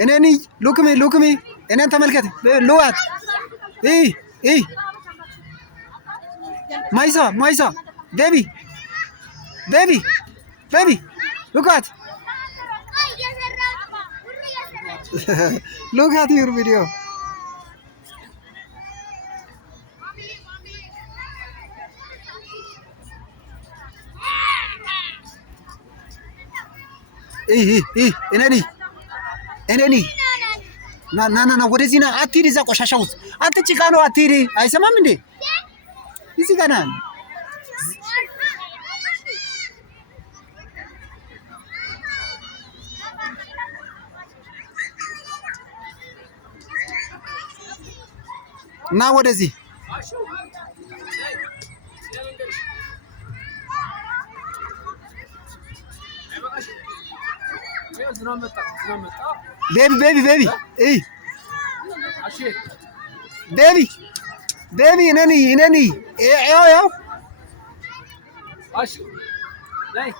انني لوكمي ان انت ملكت لوات اي مايسا baby look at look at your video እኔ ና ወደዚህ ና አትሂድ እዛ ቆሻሻ ውስጥ አትጭቃ ነው አትሂድ አይሰማም እንዴ እዚህ ጋር ና ና ወደዚህ baby انني ايوه اش لا